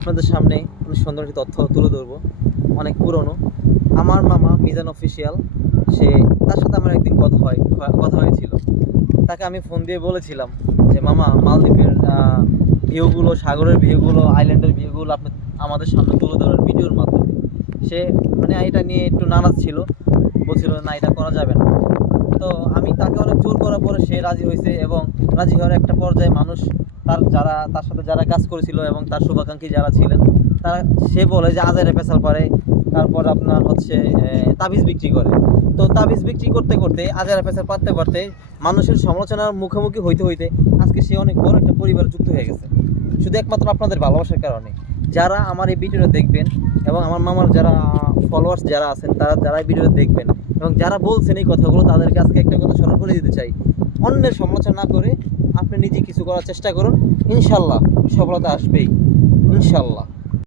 আপনাদের সামনে অনেক সুন্দর একটি তথ্য তুলে ধরবো, অনেক পুরনো। আমার মামা মিজান অফিসিয়াল, তার সাথে আমার একদিন কথা হয়েছিল। তাকে আমি ফোন দিয়ে বলেছিলাম যে মামা, মালদ্বীপের ভিউগুলো, সাগরের ভিউগুলো, আইল্যান্ডের ভিউগুলো আপনি আমাদের সামনে তুলে ধরার ভিডিওর মাধ্যমে। সে এটা নিয়ে একটু নারাজ ছিল, বলছিল না এটা করা যাবে না। তো আমি তাকে অনেক জোর করার পরে সে রাজি হয়েছে, এবং রাজি হওয়ার একটা পর্যায়ে মানুষ, তার সাথে যারা কাজ করেছিল এবং তার শুভাকাঙ্ক্ষী যারা ছিলেন, তারা সে বলে যে আজারে পেশাল পারে, তারপর আপনার তাবিজ বিক্রি করে। তো তাবিজ বিক্রি করতে করতে, আজারে পেশাল পারতে পারতে, মানুষের সমালোচনার মুখোমুখি হইতে হইতে আজকে সে অনেক বড় একটা পরিবারে যুক্ত হয়ে গেছে, শুধু একমাত্র আপনাদের ভালোবাসার কারণে। যারা আমার এই ভিডিওটা দেখবেন এবং আমার মামার যারা ফলোয়ার্স যারা আছেন, যারা এই ভিডিওটা দেখবেন এবং যারা বলছেন এই কথাগুলো, তাদেরকে আজকে একটা কথা স্মরণ করে দিতে চাই: অন্যের সমালোচনা না করে আপনি নিজে কিছু করার চেষ্টা করুন, ইনশাল্লাহ সফলতা আসবেই, ইনশাল্লাহ।